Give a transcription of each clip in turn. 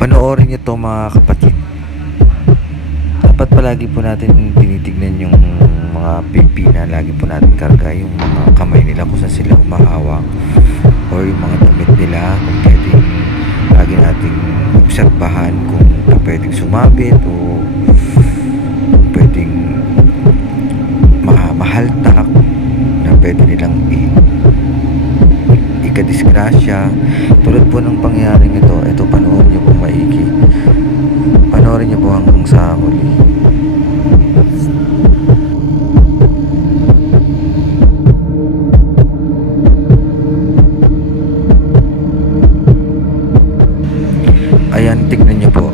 Panoorin niyo 'to mga kapatid. Dapat palagi po natin tinitignan yung mga pipi na lagi po natin karga, yung mga kamay nila kung saan sila humahawak or yung mga damit nila kung puwedeng lagi nating obserbahan kung puwedeng sumabit o puwedeng mahaltak na puwede nilang ikadisgrasya. Tulad po ng pangyayaring ito panoorin niyo po maigi. Panoorin niyo po hanggang sa huli. Ayan, tignan niyo po.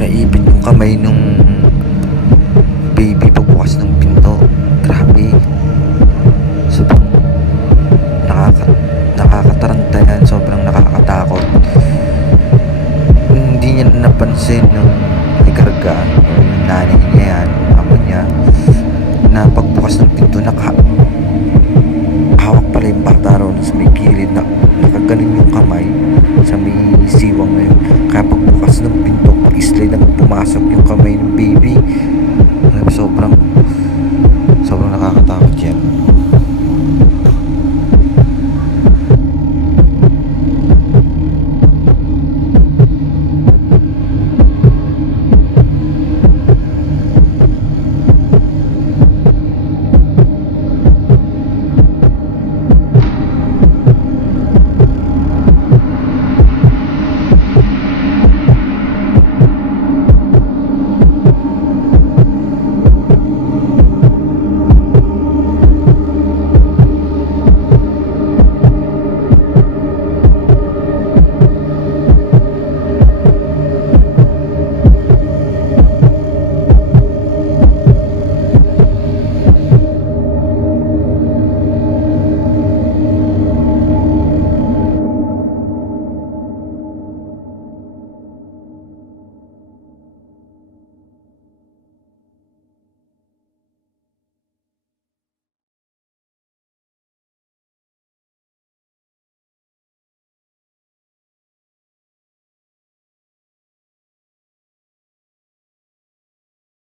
Naipit yung kamay nung baby pagbukas ng pinto. Grabe. Sobrang nakakataranta yan. Sobrang nakakatakot. Hindi niya napansin nung may karga o yung nanay niya yan, ama niya, na pagbukas ng pinto hawak pala yung bata ron sa may gilid na nakaganon yung kamay sa may siwang na yun. Kaya pagbukas ng pinto, pag-slide ang pumasok yung kamay ng baby,